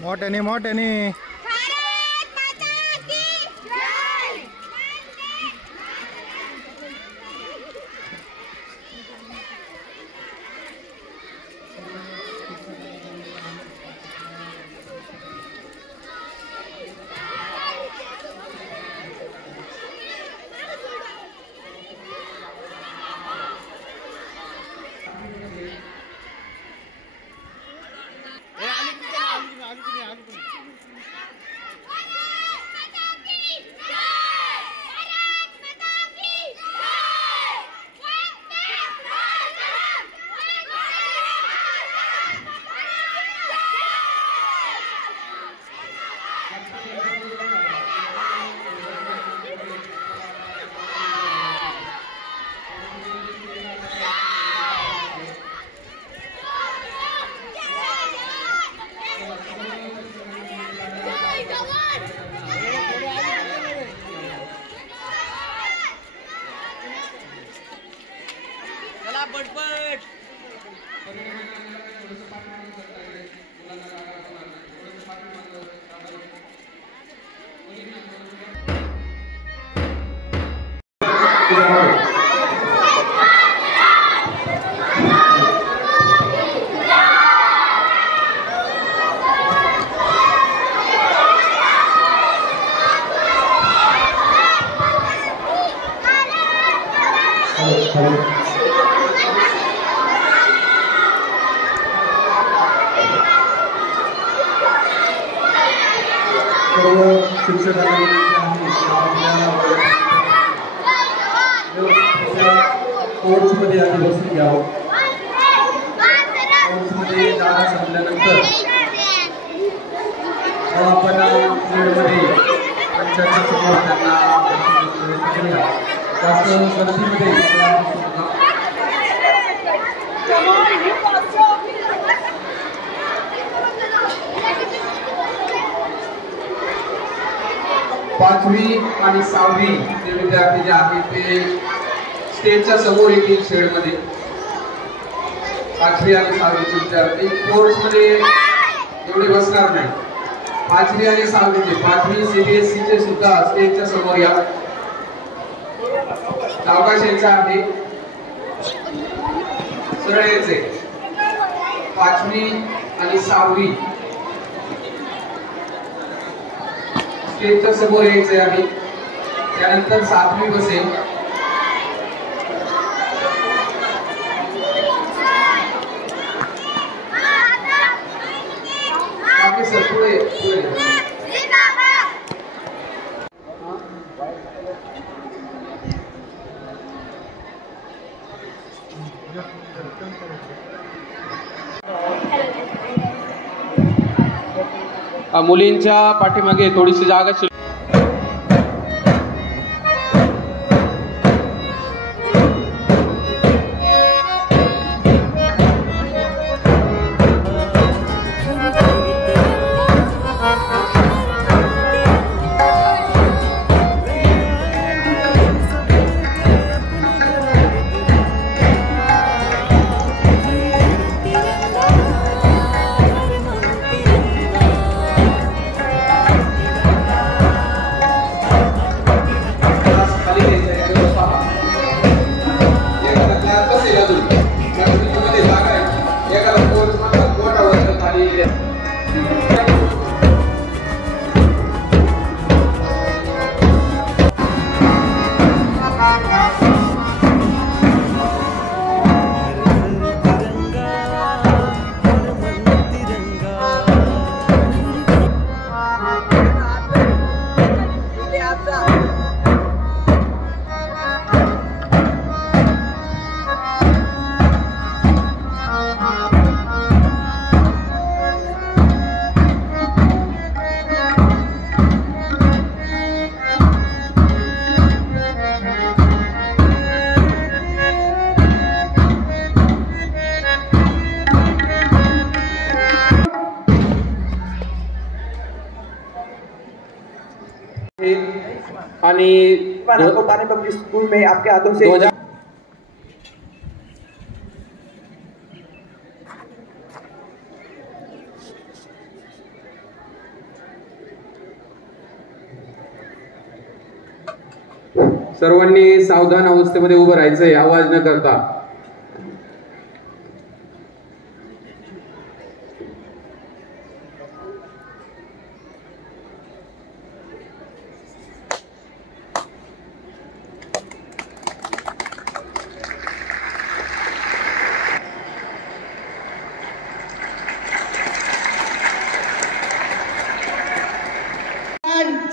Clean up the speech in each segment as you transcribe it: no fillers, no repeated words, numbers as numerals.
मोठ्याने मोठ्याने कोर्समध्ये आधी बसून घ्यावं. कोर्समध्ये जागा संपल्यानंतर आपण फील्डमध्ये त्यांच्या समोर त्यांना जास्त गर्दीमध्ये पाचवी आणि सहावी जे विद्यार्थी जे आहेत ते स्टेजच्या समोर येतील शेडमध्ये. पाचवी आणि सहावीचे विद्यार्थी कोर्समध्ये एवढे बसणार नाही. पाचवी आणि सहावीचे, पाचवी CBSE चे सुद्धा स्टेजच्या समोर या. अवकाश यायचा आहे, सरळ यायचे. पाचवी आणि सहावी स्टेजच्या समोर यायचे आहे. त्यानंतर सातवी बसेल. सर पुढे पुढे मुलींच्या पाठीमागे थोडीशी जागा आणि आपको पानी पब्लिक स्कूल में आपके हाथों से 2000 सर्वांनी सावधान अवस्थेमध्ये उभं राहायचंय, आवाज न करता.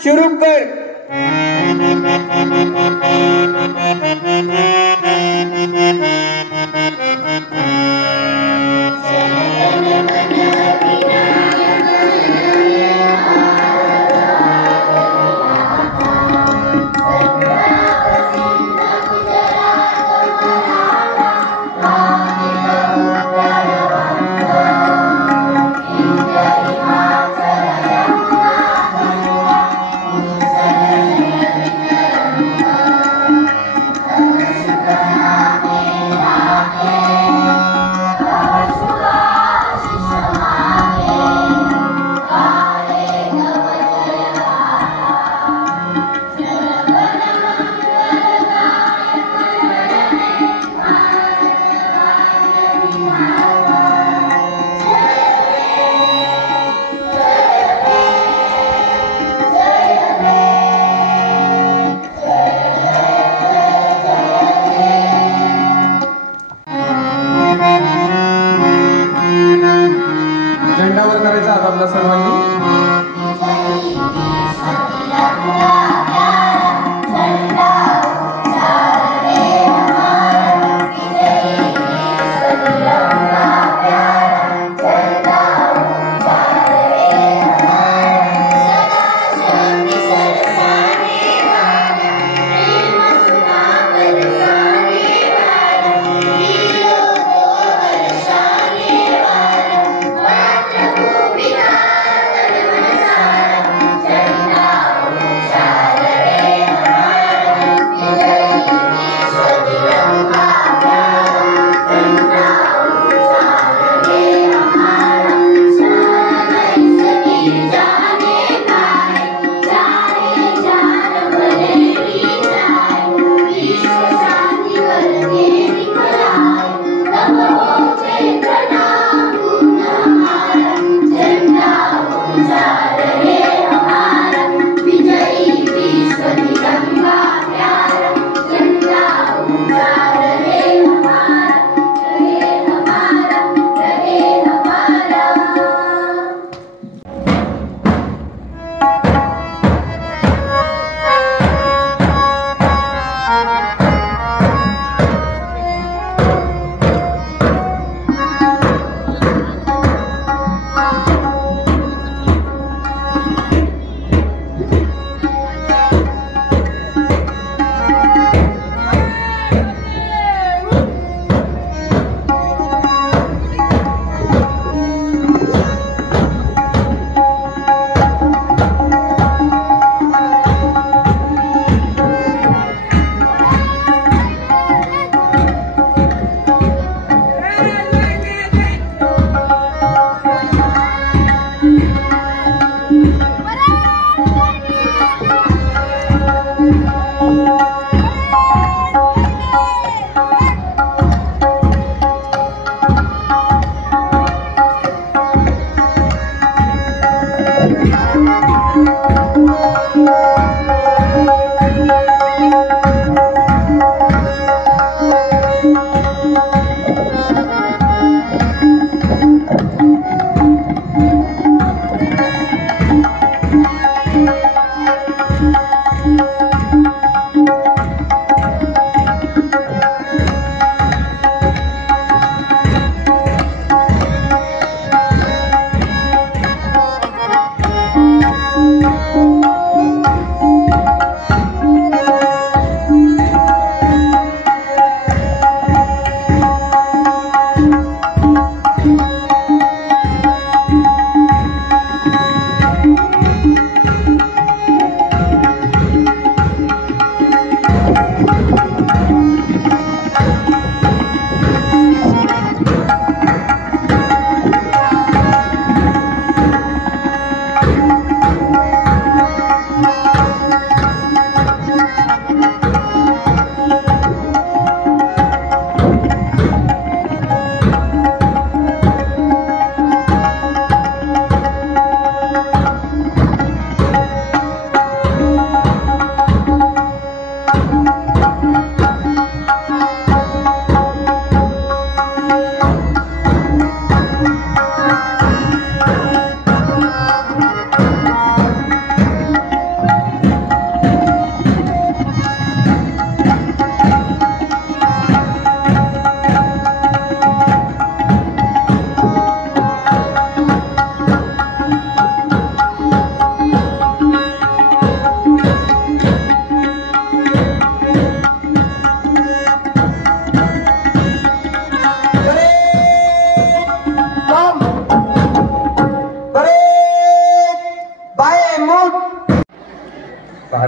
शुरू कर.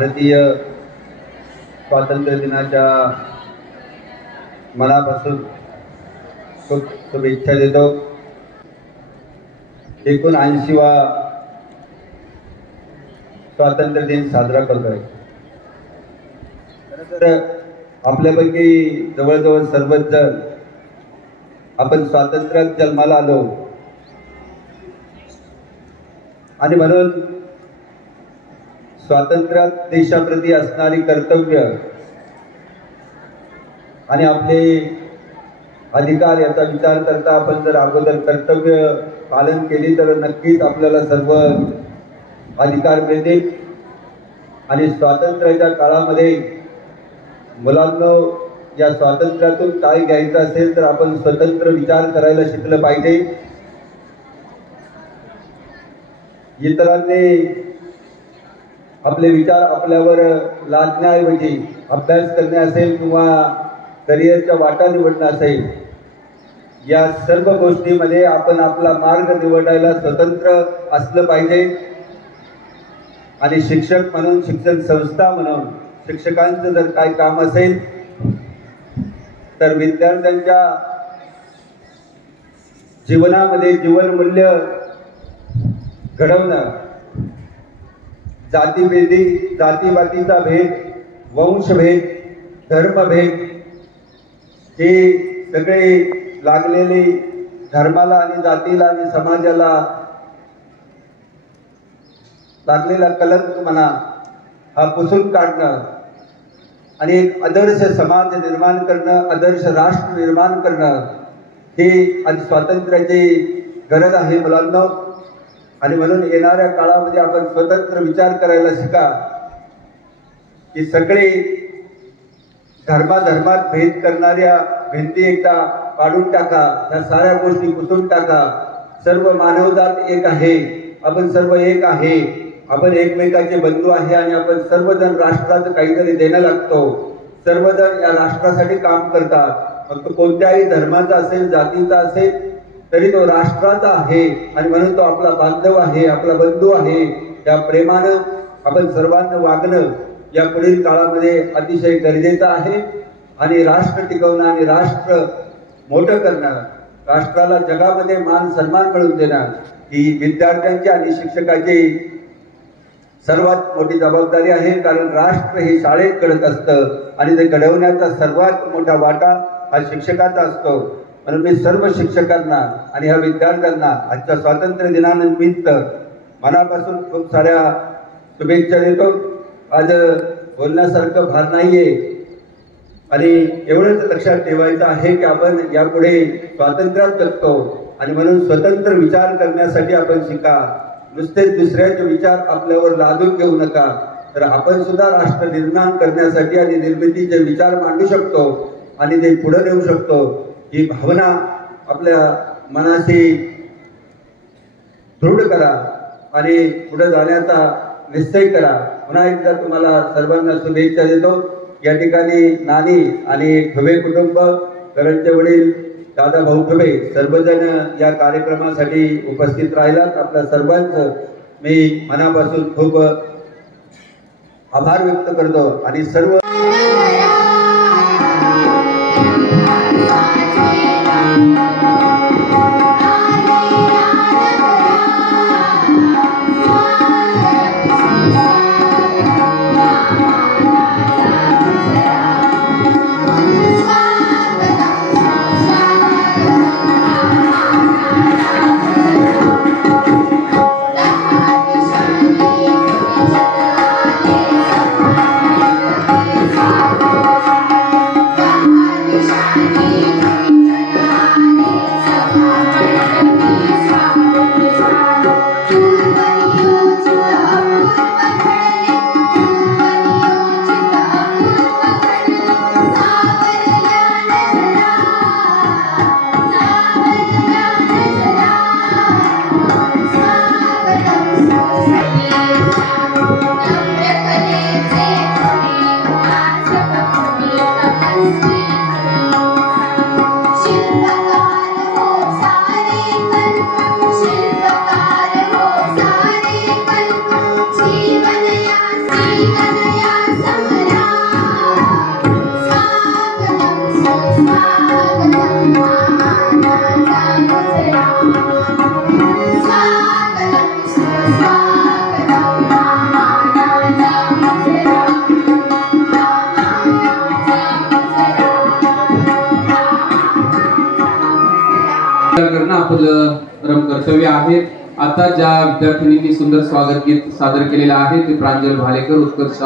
भारतीय स्वातंत्र्य दिनाच्या मनापासून खूप शुभेच्छा देतो. 79वा स्वातंत्र्य दिन साजरा करतोय. तर आपल्यापैकी जवळजवळ सर्वच जण आपण स्वातंत्र्यात जन्माला आलो आणि म्हणून स्वातंत्र्यात देशाप्रती असणारी कर्तव्य आणि आपले अधिकार याचा विचार करता आपण जर अगोदर कर्तव्य पालन केली तर नक्कीच आपल्याला सर्व अधिकार मिळतील. आणि स्वातंत्र्याच्या काळामध्ये मुलांनो, या स्वातंत्र्यातून काय घ्यायचं असेल तर आपण स्वतंत्र विचार करायला शिकलं पाहिजे. इतरांनी आपले विचार आपल्यावर लादण्याऐवजी अभ्यास करणे असेल किंवा करिअरच्या वाटा निवडणं असेल, या सर्व गोष्टीमध्ये आपण आपला मार्ग निवडायला स्वतंत्र असलं पाहिजे. आणि शिक्षक म्हणून, शिक्षण संस्था म्हणून शिक्षकांचं जर काय काम असेल तर विद्यार्थ्यांच्या जीवनामध्ये जीवनमूल्य घडवणं, जातीवादीचा भेद, वंशभेद, धर्मभेद हे सगळे लागलेले धर्माला आणि जातीला आणि समाजाला लागलेला कलंक म्हणा हा पुसून काढणं आणि एक आदर्श समाज निर्माण करणं, आदर्श राष्ट्र निर्माण करणं हे आज स्वातंत्र्याची गरज आहे मुलांना. आणि म्हणून येणाऱ्या काळामध्ये आपण स्वतंत्र विचार करायला शिका की सगळे धर्मात भेद करणाऱ्या भिंती एकदा पाडून टाका, या साऱ्या गोष्टी पुसून टाका. सर्व मानवजात एक आहे, आपण सर्व एक आहे, आपण एकमेकाचे बंधू आहे आणि आपण सर्वजण राष्ट्राचं काहीतरी देणं लागतो. सर्वजण या राष्ट्रासाठी काम करतात. फक्त कोणत्याही धर्माचा असेल, जातीचा असेल तरी तो राष्ट्राचा आहे आणि म्हणून तो आपला बांधव आहे, आपला बंधू आहे. त्या प्रेमानं आपण सर्वांना वागणं या पुढील काळामध्ये अतिशय गरजेचं आहे. आणि राष्ट्र टिकवणं आणि राष्ट्र मोठं करणं, राष्ट्राला जगामध्ये मान सन्मान मिळवून देणं ही विद्यार्थ्यांची आणि शिक्षकाची सर्वात मोठी जबाबदारी आहे. कारण राष्ट्र हे शाळेत घडत असतं आणि ते घडवण्याचा सर्वात मोठा वाटा हा शिक्षकाचा असतो. म्हणून मी सर्व शिक्षकांना आणि ह्या विद्यार्थ्यांना आजच्या स्वातंत्र्य दिनानिमित्त मनापासून खूप साऱ्या शुभेच्छा देतो. आज बोलण्यासारखं भार नाहीये आणि एवढंच लक्षात ठेवायचं आहे की आपण यापुढे स्वातंत्र्यात जगतो आणि म्हणून स्वतंत्र विचार करण्यासाठी आपण शिका. नुसते दुसऱ्याचे विचार आपल्यावर लादून घेऊ नका, तर आपण सुद्धा राष्ट्र निर्माण करण्यासाठी आणि निर्मितीचे विचार मांडू शकतो आणि ते पुढे नेऊ शकतो. ही भावना आपल्या मनाशी दृढ करा आणि पुढे जाण्याचा निश्चय करा. पुन्हा एकदा तुम्हाला सर्वांना शुभेच्छा देतो. या ठिकाणी नानी आणि ठुबे कुटुंब, करणचे वडील दादा भाऊ ठुबे सर्वजण या कार्यक्रमासाठी उपस्थित राहिलात. आपल्या सर्वांचं मी मनापासून खूप आभार व्यक्त करतो आणि सर्व Thank you. करणं आपलं परम कर्तव्य आहे. आता ज्या विद्यार्थिनींनी सुंदर स्वागत गीत सादर केलेलं आहे ते प्रांजल भालेकर, उत्कर्ष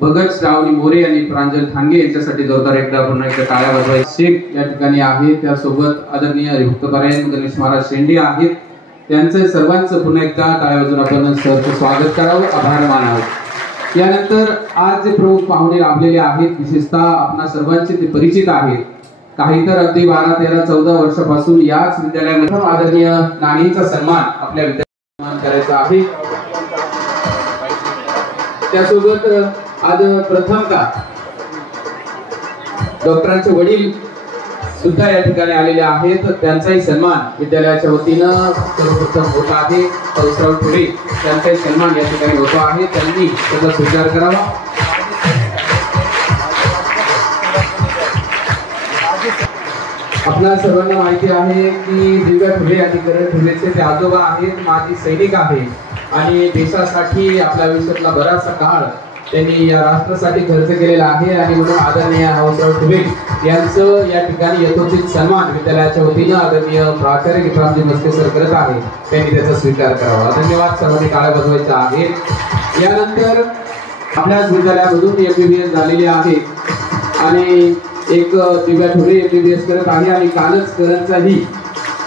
भगत, श्रावणी मोरे आणि प्रांजल ठांगे यांच्यासाठी जोरदार एकदा पुन्हा एकदा टाळ्या वाजवायच्या. शेख या ठिकाणी आहे, त्यासोबत आदरणीय युक्तपरायण गणेश महाराज शेंडे आहेत. त्यांचे सर्वांचं पुन्हा एकदा टाळ्या वाजवून आपण सरचं स्वागत करावं, आभार मानावं. यानंतर आज जे प्रमुख पाहुणे लाभलेले आहेत, विशेषतः आपणा सर्वांचे ते परिचित आहेत. काही तर अगदी 12, 13, 14 वर्षापासून याच विद्यालयामध्ये आदरणीय नानींचा सन्मान आपल्या विद्यालयात करायचा आहे. त्यासोबत आज प्रथमतः डॉक्टरांचे वडील सुद्धा या ठिकाणी आलेले आहेत. त्यांचाही सन्मान विद्यालयाच्या वतीनं सर्वप्रथम होत आहे. पावसराव ठोडे त्यांचाही सन्मान या ठिकाणी होतो आहे. त्यांनी त्याचा स्वीकार करावा. आपल्या सर्वांना माहिती आहे की दिव्या ठोडे आणि करण ठोडेचे ते आजोबा आहेत, माजी सैनिक आहेत आणि देशासाठी आपल्या आयुष्यातला बराचसा काळ त्यांनी या राष्ट्रासाठी खर्च केलेला आहे. आणि म्हणून आदरणीय पावसराव ठोडे यांचं या ठिकाणी यथोचित सन्मान विद्यालयाच्या वतीनं आदरणीय प्राचार्य गीतारामजी मस्के सर करत आहे. त्यांनी त्याचा स्वीकार करावा. धन्यवाद. सर्वांनी टाळ्या वाजवायच्या आहेत. यानंतर आपल्याच विद्यालयामधून MBBS झालेले आहे आणि एक दिव्या ठोडे MBBS करत आहे आणि कालच करणचाही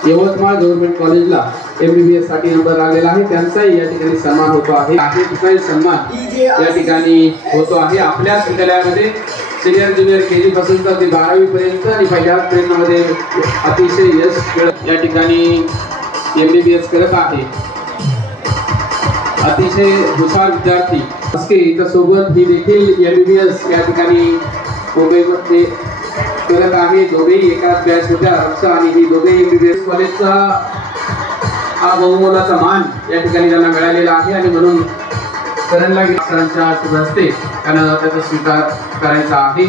यवतमाळ गव्हर्नमेंट कॉलेजला MBBS साठी नंबर लागलेला आहे. त्यांचाही या ठिकाणी सन्मान होतो आहे. काही सन्मान या ठिकाणी होतो आहे. आपल्याच विद्यालयामध्ये सिनियर ज्युनियर KG पासून तर ते 12वी पर्यंत आणि पहिल्याच प्रयत्नामध्ये अतिशय यश या ठिकाणी MBBS करत आहे. अतिशय हुशार विद्यार्थी सोबत ही देखील MBBS या ठिकाणी मुंबईमध्ये करत आहे. दोघेही एकाच बॅच होत्या, रक्षा आणि ही दोघेही MBBS कॉलेजचा हा बहुमोलाचा मान या ठिकाणी त्यांना मिळालेला आहे आणि म्हणून करणला सरांच्या शुभ हस्ते त्यांना त्याचा स्वीकार करायचा आहे.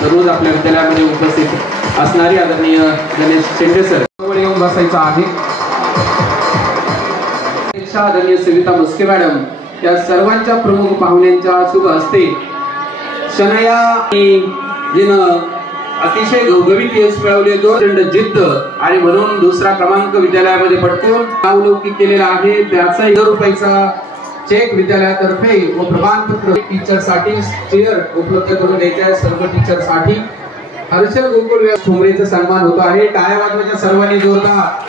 दररोज आपल्या विद्यालयामध्ये उपस्थित असणारी आदरणीय गणेश शेंडे सर येऊन बसायचं आहे. आदरणीय सविता मुस्के मॅडम या सर्वांच्या प्रमुख पाहुण्यांच्या शुभ हस्ते शनया जिनं अतिशय घवघवीत यश मिळवले, जोरदंड जिद्द आणि म्हणून दुसरा क्रमांक विद्यालयामध्ये पटकून नावलौकिक केलेला आहे. त्याचा 1,000 रुपयाचा चेक विद्यालयातर्फे व प्रमाणपत्र टीचरसाठी चेअर उपलब्ध करून द्यायच्या सर्व टीचरसाठी. हर्षल गोकुळ ठोंबरेचा सन्मान होतो आहे. टाळ्या वाजवायच्या सर्वांनी जोरदार.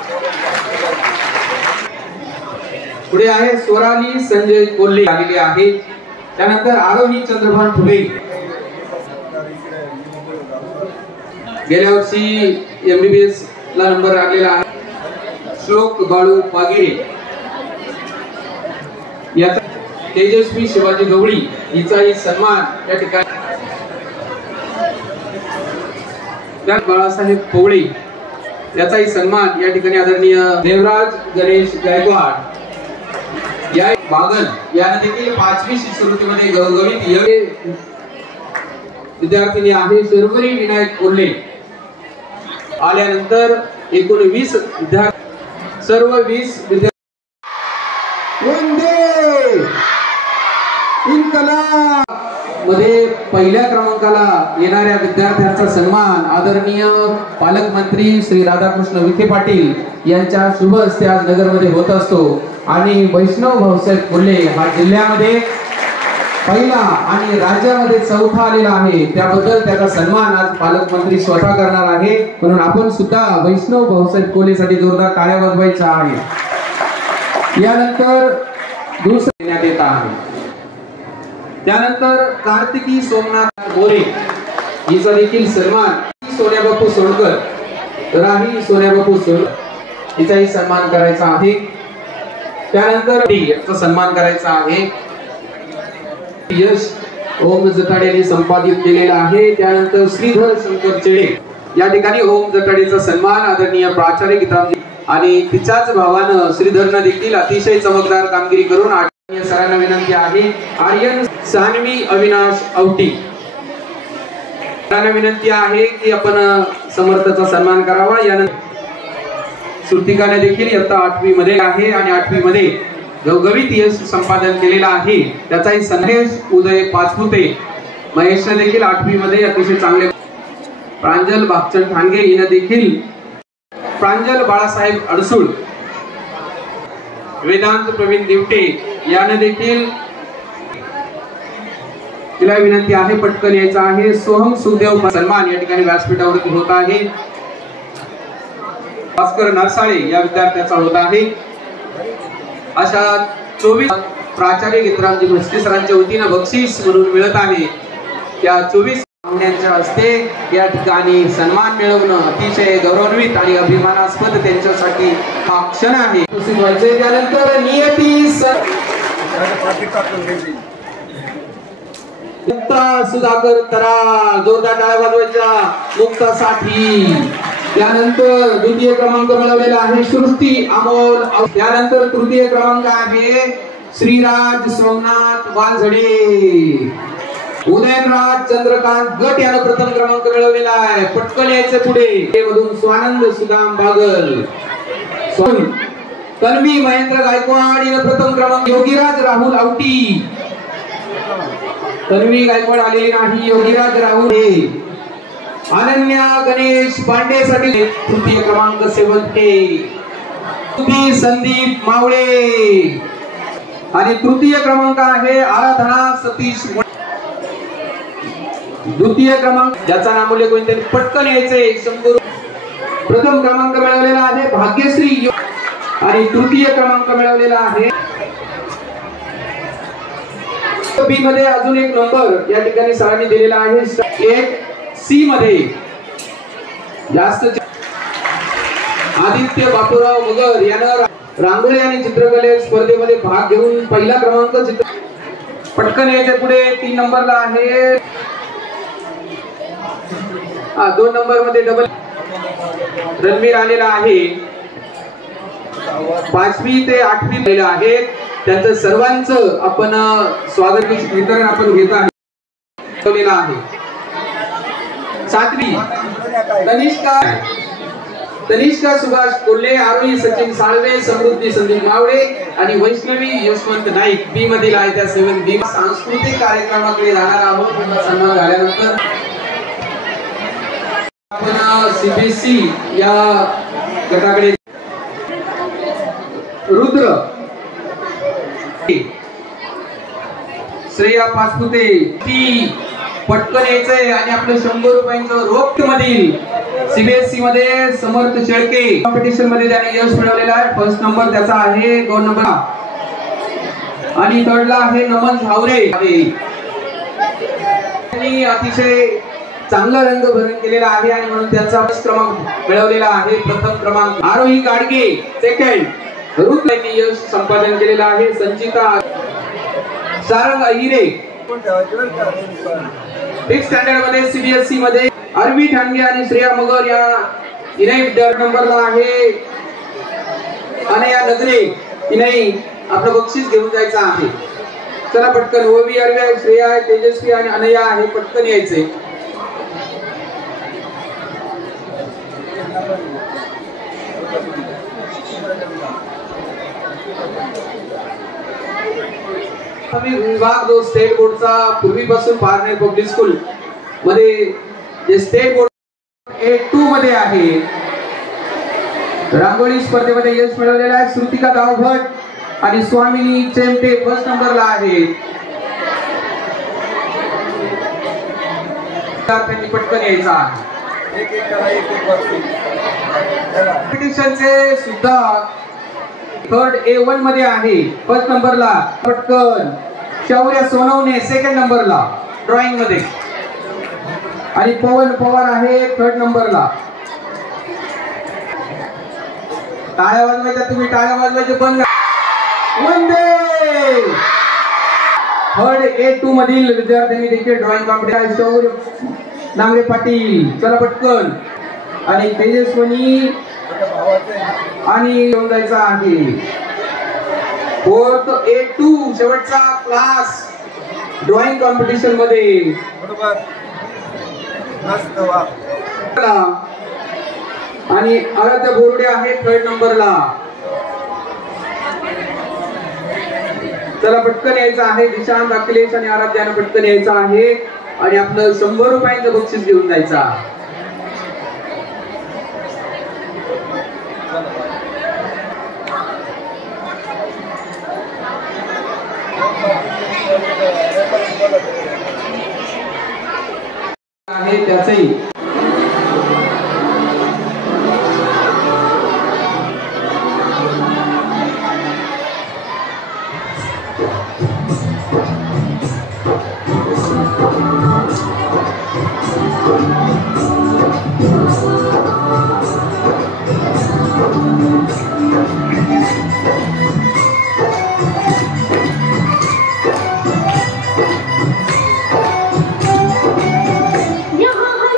पुढे आहे स्वराली संजय कोल्हे आलेले आहे. त्यानंतर आरोही चंद्रभान ठुबे गेल्या वर्षी MBBS ला नंबर लागलेला आहे. श्लोक बाळू पागिरे याचा तेजस्वी शिवाजी गवळी हिचाही सन्मान या ठिकाणी. बाळासाहेब पोवळे याचाही सन्मान या ठिकाणी आदरणीय देवराज गणेश गायकवाड या बागल याने देखील 5वी शिष्यवृत्तीमध्ये गवगवीत विद्यार्थिनी आहे. शर्वरी विनायक कोल्हे आल्यानंतर एकूण 20 विद्यार्थी, सर्व 20 विद्यार्थी मध्ये पहिल्या क्रमांकाला येणाऱ्या विद्यार्थ्यांचा सन्मान आदरणीय पालकमंत्री श्री राधाकृष्ण विखे पाटील यांच्या शुभ हस्ते आज नगरमध्ये होत असतो. आणि वैष्णव भाऊसाहेब कोल्हे हा जिल्ह्यामध्ये पहिला आणि राज्यामध्ये चौथा आलेला आहे. त्याबद्दल त्याचा सन्मान आज पालकमंत्री स्वतः करणार आहे. म्हणून आपण सुद्धा वैष्णव भाऊसाहेब कोल्हेसाठी जोरदार टाळ्या वाजवायच्या आहे. यानंतर दुसरे देण्यात येत आहे. त्यानंतर कार्तिकी सोमनाथ मोरे हिचा देखील सन्मान सोन्याबापू सोनकर राही सोन्याबापू सोनकर हिचाही सन्मान करायचा आहे. त्यानंतर याचा सन्मान करायचा आहे. यश ओम जटाडे यांनी संपादित केलेला आहे. त्यानंतर श्रीधर शंकर चेडे या ठिकाणी ओम जटाडेचा सन्मान आदरणीय प्राचार्य गीतारामजी आणि तिच्याच भावानं श्रीधरनं देखील अतिशय चमकदार कामगिरी करून आदरणीय सरांना विनंती आहे. आर्यन सानवी अविनाश औटी सरांना विनंती आहे की आपण समर्थाचा सन्मान करावा. यानंतर श्रुतिकाने देखील इयत्ता 8वी मध्ये आहे आणि 8वी मध्ये गवगवीत यश संपादन केलेला आहे. त्याचाही संदेश उदय पाचपुते महेशने देखील 8वी मध्ये अतिशय चांगले. प्रांजल भागचंद ठाणगे हिने देखील. प्रांजल बाळासाहेब अडसूळ. वेदांत प्रवीण दिवटे याने देखील. तिला विनंती आहे पटकन यायचा आहे. सोहम सुखदेव सन्मान या ठिकाणी व्यासपीठावरती होत आहे. भास्कर नरसाळे या विद्यार्थ्याचा होत आहे. अशा 24 प्राचार्य गीतरामजी भस्के सरांच्या वतीने बक्षीस म्हणून मिळत आहे. त्या 24 पाहुण्यांच्या हस्ते या ठिकाणी सन्मान मिळवणं अतिशय गौरवान्वित आणि अभिमानास्पद त्यांच्यासाठी हा क्षण आहे. त्यानंतर नियती मुक्ता सुधाकर तरा जोरदार टाळ्या वाजवायच्या मुक्तासाठी. त्यानंतर द्वितीय क्रमांक मिळवलेला आहे सृष्टी अमोल. त्यानंतर तृतीय क्रमांक आहे श्रीराज सोमनाथ वालझडे. उदयनराज चंद्रकांत गट यानं प्रथम क्रमांक मिळवलेला आहे. पटकन यायचे पुढे. मधून स्वानंद सुदाम बागल. तन्वी महेंद्र गायकवाड यानं प्रथम क्रमांक. योगीराज राहुल आवटी. तन्वी गायकवाड आलेली नाही. योगीराज राहुल. अनन्या गणेश पांडे साठी तृतीय क्रमांक 7 संदीप मावळे. आणि तृतीय क्रमांक आहे आराधना सतीश. द्वितीय क्रमांक ज्याचा नामोल्लेख होईल त्यांनी पटकन यायचे. शंभर. प्रथम क्रमांक मिळवलेला आहे भाग्यश्री. आणि तृतीय क्रमांक मिळवलेला आहे. बी मध्ये अजून एक नंबर या ठिकाणी सरांनी दिलेला आहे. 8C मध्ये जास्त आदित्य बापूराव मगर यानं रांगोळी आणि चित्रकले स्पर्धेमध्ये भाग घेऊन पहिला क्रमांक. पटकन यायचे पुढे. 3 नंबरला आहे. 2 नंबर मध्ये डबल रणवीर आलेला आहे. 5वी ते 8वी महिला आहेत. त्यांचं सर्वांचं आपण स्वागत वितरण आपण घेत आहे. 7वी तनिष्का सुभाष कोल्हे. आरोही सचिन साळवे. समृद्धी संदीप मावळे. आणि वैष्णवी यशवंत नाईक बी मधील आहे. त्या 7B सांस्कृतिक कार्यक्रमाकडे जाणार आहोत. सन्मान झाल्यानंतर आपण CBSE या गटाकडे. रुद्र श्रेया पाचपुते. ती पटकन यायचंय आणि आपलं 100 रुपयांचं रोख मधील CBSE मध्ये समर्थ शेळके कॉम्पिटिशन मध्ये त्याने यश मिळवलेला आहे. फर्स्ट नंबर त्याचा आहे. 2 नंबर आणि 3rd ला आहे नमन झावरे. त्यांनी अतिशय चांगला रंग भरण केलेला आहे आणि म्हणून त्यांचा क्रमांक मिळवलेला आहे. प्रथम क्रमांक आरोही गाडगे. 2nd रुत यांनी यश संपादन केलेला आहे. संचिता सारंग अहिरे. 5th स्टँडर्ड मध्ये CBSE मध्ये अरवी ठाणगे आणि श्रेया मगर या तिने नंबरला आहे. अनया नगरे तिने आपलं बक्षीस घेऊन जायचं आहे. चला पटकन. ओवी अरवी श्रेया तेजस्वी आणि अनया आहे. पटकन यायचे. विभाग जो स्टेट बोर्डचा पूर्वीपासून पारनेर पब्लिक स्कूल मध्ये जे स्टेट बोर्ड 8-2 मध्ये आहे. रांगोळी स्पर्धेमध्ये यश मिळवलेला आहे. श्रुतिका दावभट आणि स्वामिनी चेमटे फर्स्ट नंबरला आहे. त्यांनी पटकन यायचा आहे. कॉम्पिटिशनचे सुद्धा 3rd A1 मध्ये आहे. फर्स्ट नंबरला पटकन शौर्य सोनवणे. 2nd नंबरला ड्रॉइंग मध्ये. आणि पवन पवार आहे 3rd नंबरला. टाळ्या वाजवायच्या. तुम्ही टाळ्या वाजवायचे बंद. वंदे. 3rd A2 मधील विद्यार्थ्यांनी देखील ड्रॉइंग कॉम्पिटिशन. शौर्य नांगरे पाटील. चला पटकन. आणि तेजस्वनी आणि येऊन जायचा आहे. 4th A2 शेवटचा क्लास ड्रॉइंग कॉम्पिटिशन मध्ये. आणि आराध्य बोर्डे आहे 3rd नंबरला. चला पटकन यायचं आहे. निशांत, अखिलेश आणि आराध्यानं पटकन यायचं आहे आणि आपलं 100 रुपयांचं बक्षीस घेऊन जायचं आहे त्याचंही. यहाँ हर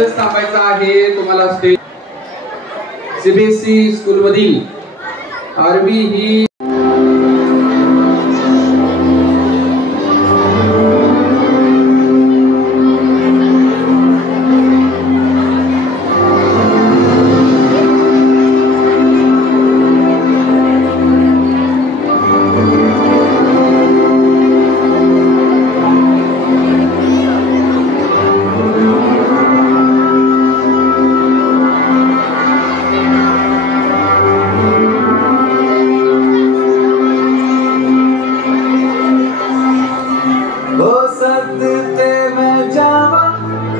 इथेच थांबायचं आहे. तुम्हाला स्टेज सीबीएसई स्कूल मधील आरबी ही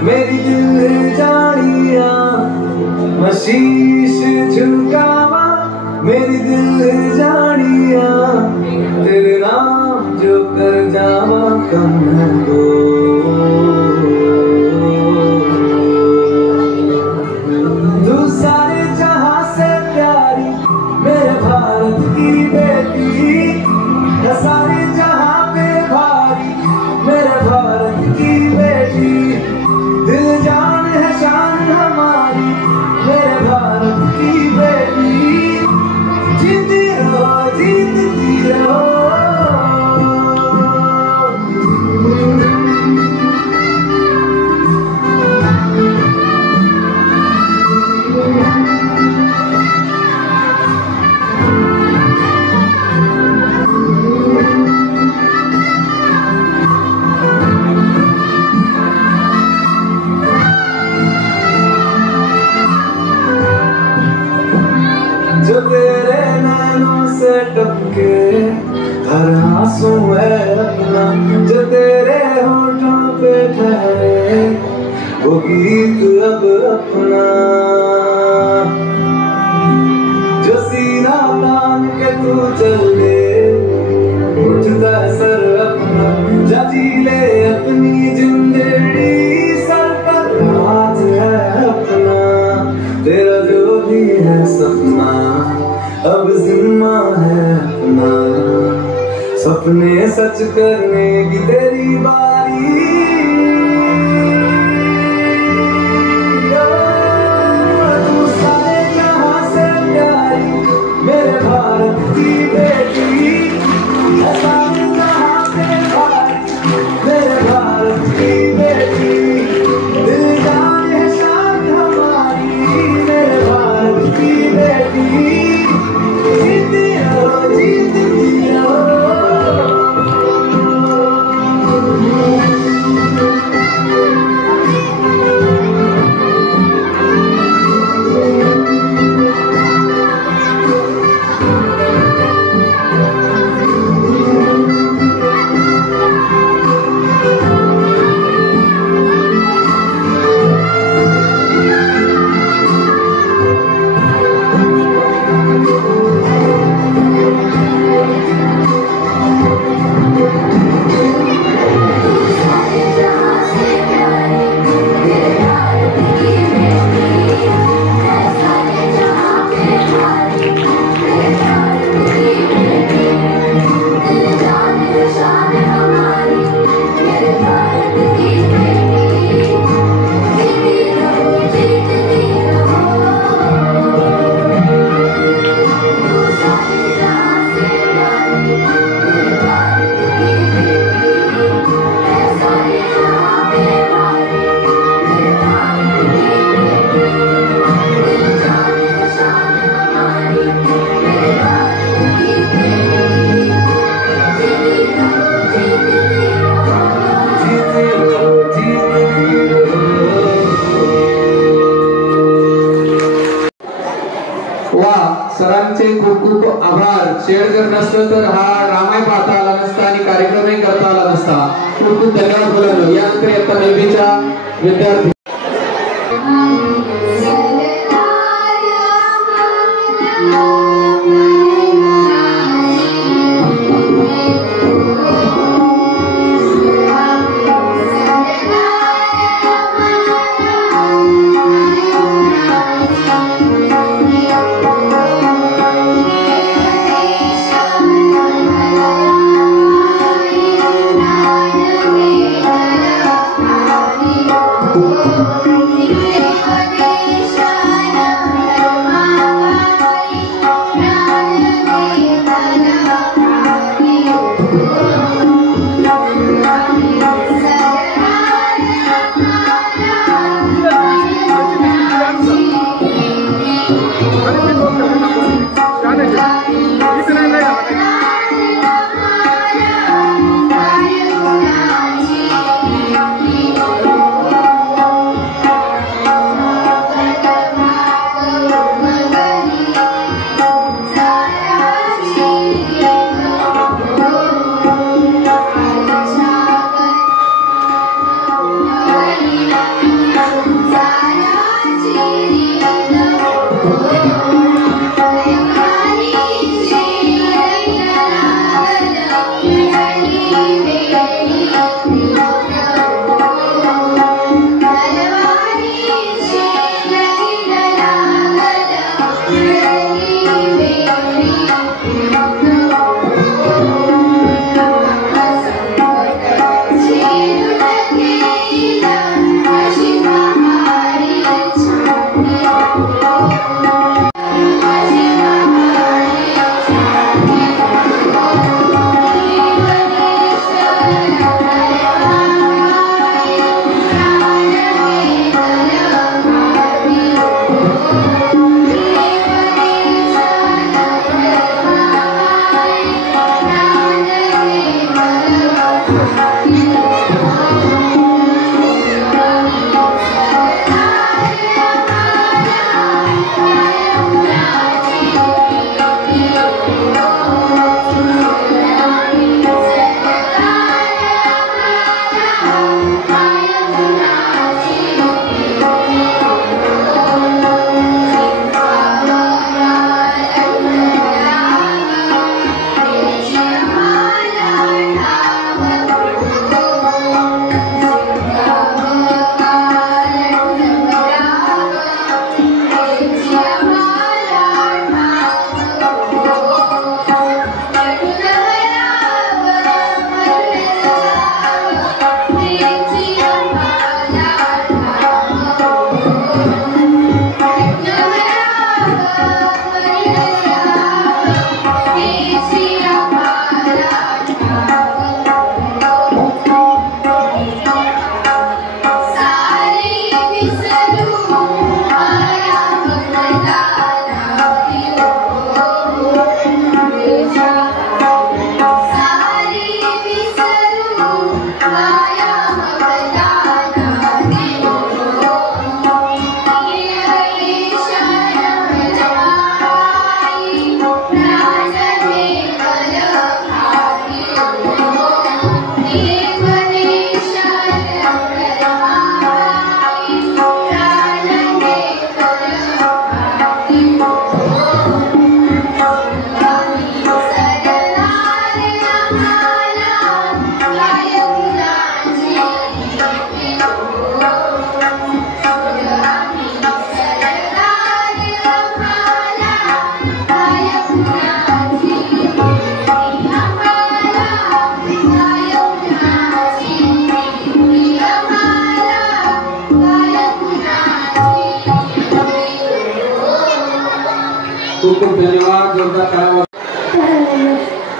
मेरी दिल जानिया शीश झुकावा मेरी दिल जानिया तेरे नाम जो कर जावा कम है तो तू सारे जहां से प्यारी मेरे भारत की बेटी सारे जहां पे भारी मेरे भारत की बेटी दिल जान है शान हमारी मेरे भारत की बेटी जीती रहो जीतती रहो जो तेरे नैनों से टपके हर आंसू है अपना जो तेरे होठों पे ठहरे वो गीत अब अपना जो सीना तान के तू चले उठता सर अपना जा जी ले अपनी जिंदगी सर पर हाथ है अपना तेरा जो भी है सपना अब जिम्मा है अपना सपने सच करने की तेरी बारी तू सारे जहां से प्यारी मेरे भारत की बेटी सारे जहां से भारी मेरे भारत की बेटी दिल जान है शान हमारी मेरे भारत की बेटी जीती रहो जीतती रहो सरांचे खूप खूप आभार. शेअर जर नसतं तर हा ड्रामाही पाहता आला नसता आणि कार्यक्रमही करता आला नसता. खूप खूप धन्यवाद बोलालो. यानंतर आता नववीच्या विद्यार्थी Oh खूप खूप धन्यवाद. जोरदार टाळ्या.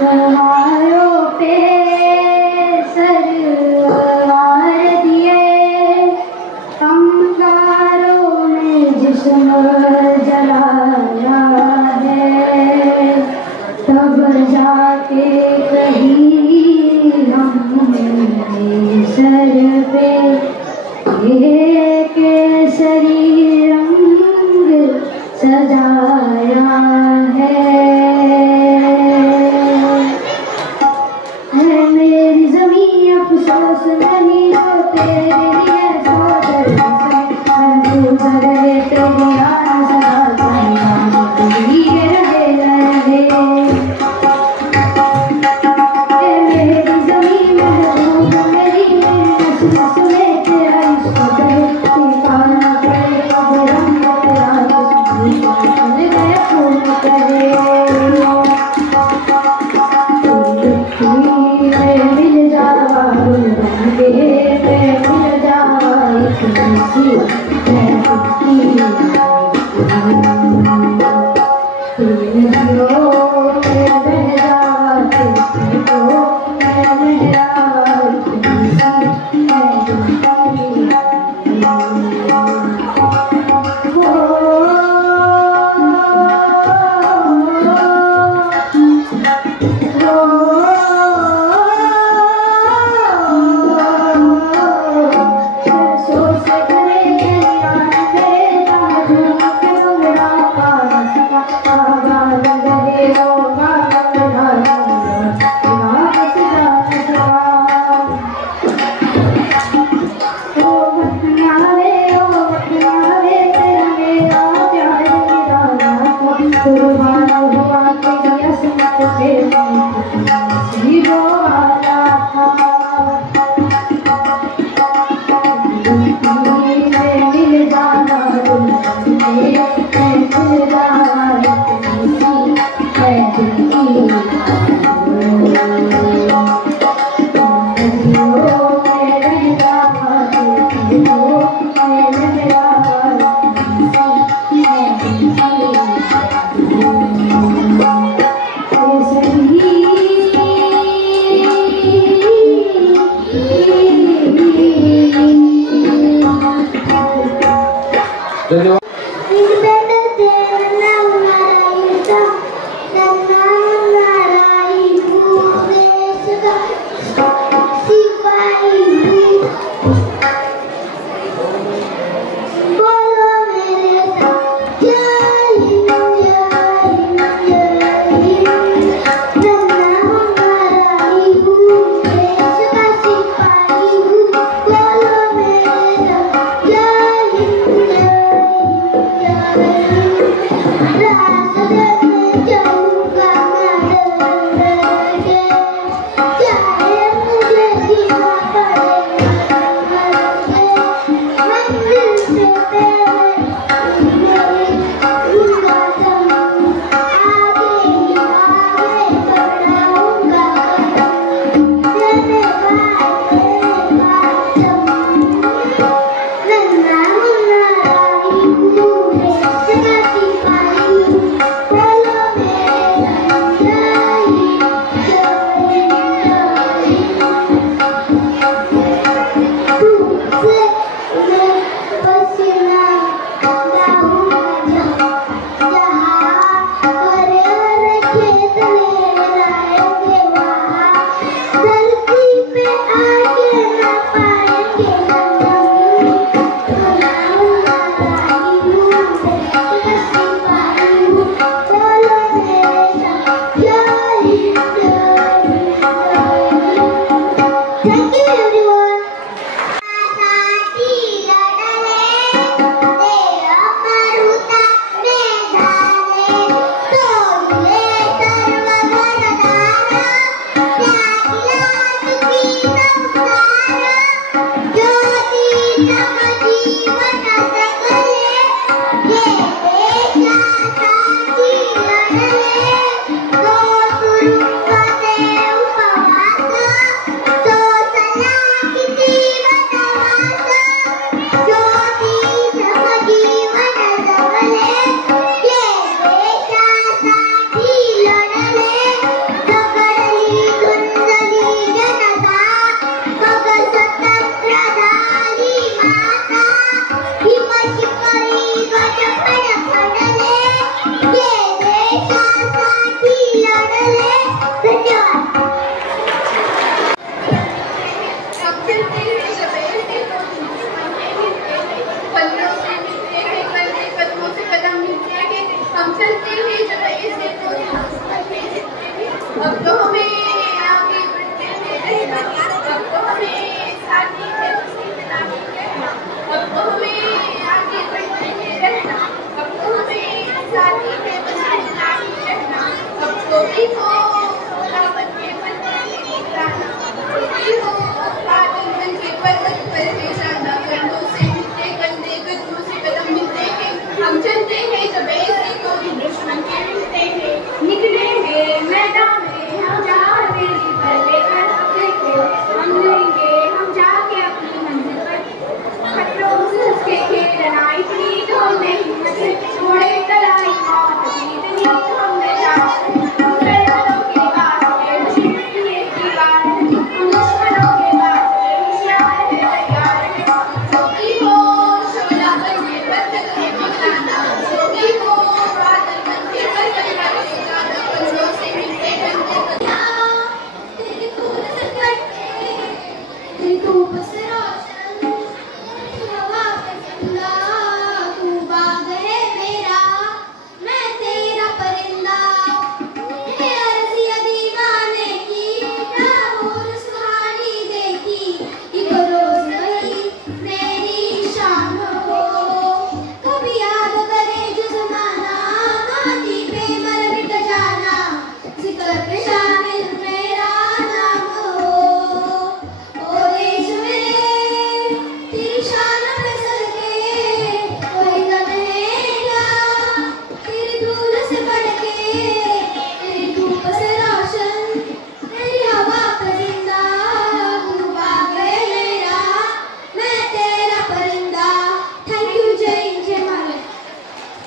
पहाड़ों पे सरवार दिए, अंगारों में जिस्म जलाया है, तब जाके कहीं हमने सर पे ये केसरी रंग सजाया है मेरी ज़मीं अफसोस नहीं हो तेरे लिए सोचर तेरी याद सदा तेरी रहे मेरी ज़मीं महबूब मेरी नस्ल में तेरा इश्क करे ठिकाना करे अब रंग तेरा किस्म गया खून करे मिल जावा मिल जावा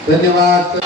धन्यवाद.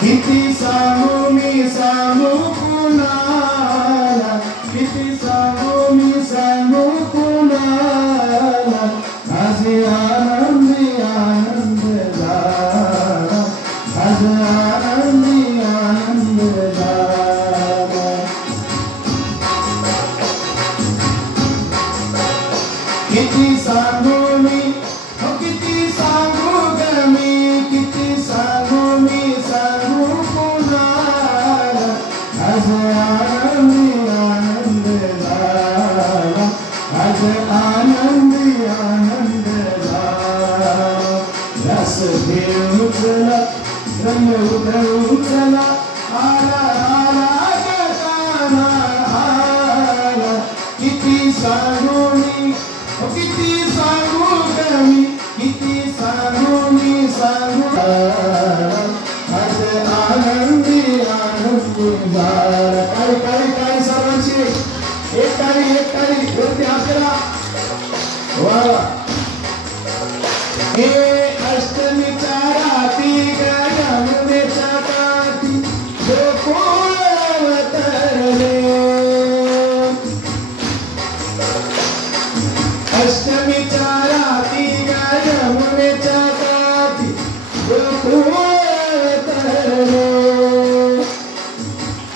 किती सांगू मी सांगू कुणाला, किती सांगू मी सांगू कुणाला, आज आनंदी आनंद झाला, आज आनंदी आनंद झाला. किती सांगू मी, किती सांगू ग मी, किती सांगू मी सांगू कुणाला, आज आनंदी आनंद झाला, आज आनंदी आनंद झाला. रस घेऊन चला, रंग उधळून चला, आला आला गगना आला. किती सांगू मी, किती सांगू ग मी, किती सांगू मी सांगू, आज आनंदी आनंदी झाला. काही काही काही सर्वांची एक तारी वरती आपल्याला वा. हे अष्टमीच्या राती गगनेच्या काठी गोकुळ अवतरले, अष्टमीच्या राती गगनेच्या काठी गोकुळ अवतरले.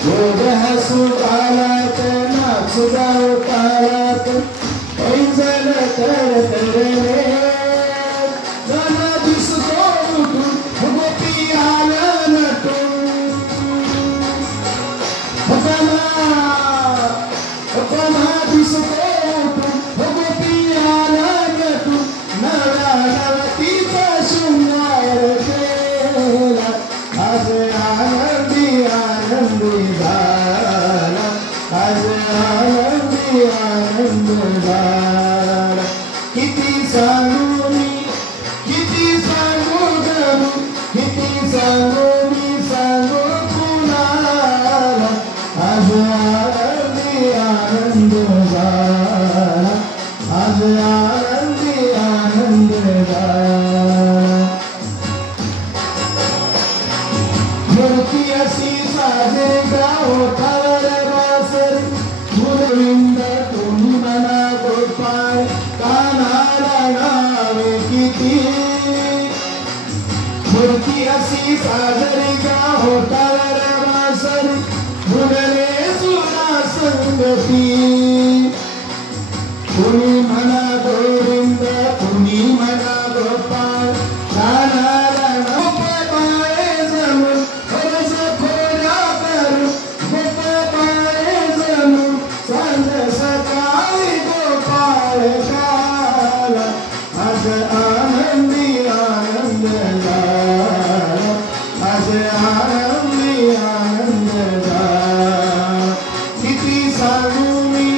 गोड हसू तालात नाचू गाव तालात पैंजण तरतरले. जणा दिसतो उठून गोपी आलं नटून, जणा दिसतो उठून गोपी आलं नटून, नव्या नवतीचा शृंगार केला, आज आनंदी आनंदी झाला, आज आनंदी आनंद झाला. किती सांगू मी, किती सांगू ग मी, किती सांगू मी सांगू कुणाला, आज आनंदी आनंद झाला, आज आनंदी आनंद झाला. मूर्ती अशी साजे गावठावर वासर, गोविंद तुम्ही म्हणा गोपाळ, कानाला नावे किती. मूर्ती अशी साजरी गावठावर वासर, मुरले सुना संगती. तुम्ही म्हणा गोविंद तुम्ही म्हणा गोपाळ, कानाला गोपाळे जणू खरंच खोऱ्या करू, गोपाळे जणू सांज सकाळी गोपाळ काला, आज आनंदी आनंद झाला, आज आनंदी आनंद झाला. किती सांगू मी,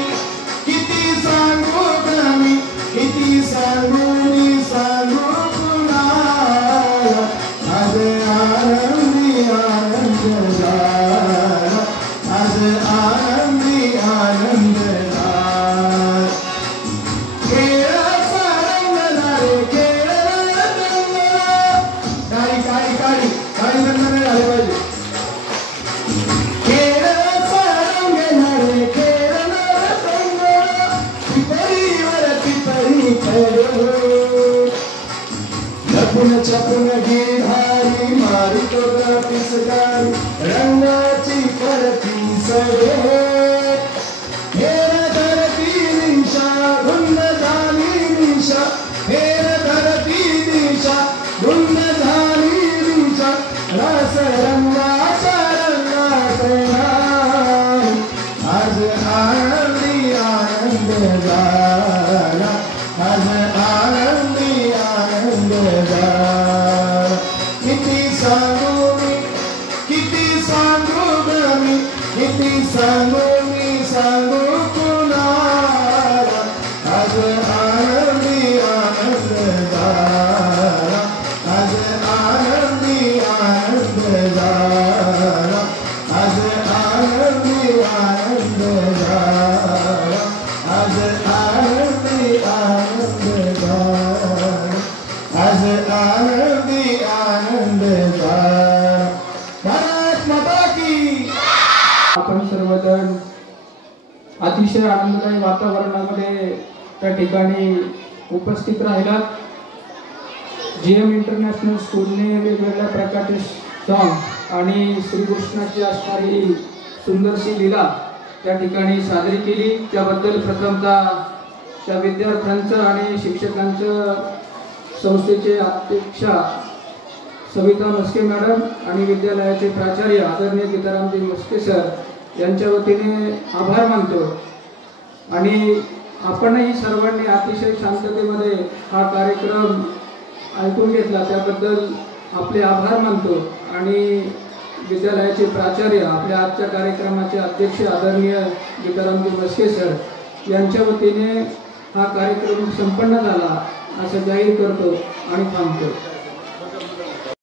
किती सांगू ग मी, किती सांगू मी सांगू कुणाला, आज आनंदी आनंद झाला, आज आनंदी आनंद झाला. केळाचा रंगला रे केळाला रंगला, काळी काळी काळी काळी रंग नाही आले पाहिजे. केळाचा रंगला रे केळाला रंगला, पिपरीवर पिपरी चढलो, लपून छपून गिधारी मारितो ग पिचकारी, रंगाची करती सडे. हेर धरती दिशा धुंद झाली दिशा, हेर धरती दिशा धुंद झाली दिशा, रस रंगाच्या रंगात नाही, आज आनंदी आनंद झाला, आज आनंदी आनंद झाला. किती सांगू मी, किती सांगू ग मी, किती सांगू मी सांगू कुणाला, आज आनंदी आनंद झाला, आज आनंदी आनंद झाला, आज आनंदी आनंद झाला, आज आनंदी आनंद झाला, आज आनंदी आनंद झाला. आपण सर्वजण अतिशय आनंददायी वातावरणामध्ये त्या ठिकाणी उपस्थित राहिलात. GM इंटरनॅशनल स्कूलने वेगवेगळ्या प्रकारचे सॉंग आणि श्रीकृष्णाची असणारी सुंदरशी लीला त्या ठिकाणी सादरी केली. त्याबद्दल प्रथमतः त्या विद्यार्थ्यांचं आणि शिक्षकांचं, संस्थेचे अध्यक्षा सविता मस्के मॅडम आणि विद्यालयाचे प्राचार्य आदरणीय गीतारामजी मस्के सर यांच्या वतीने आभार मानतो. आणि आपणही सर्वांनी अतिशय शांततेमध्ये हा कार्यक्रम ऐकून घेतला त्याबद्दल आपले आभार मानतो. आणि विद्यालयाचे प्राचार्य, आपल्या आजच्या कार्यक्रमाचे अध्यक्ष आदरणीय गीतारामजी मस्के सर यांच्या वतीने हा कार्यक्रम संपन्न झाला असं जाहीर करतो आणि थांबतो.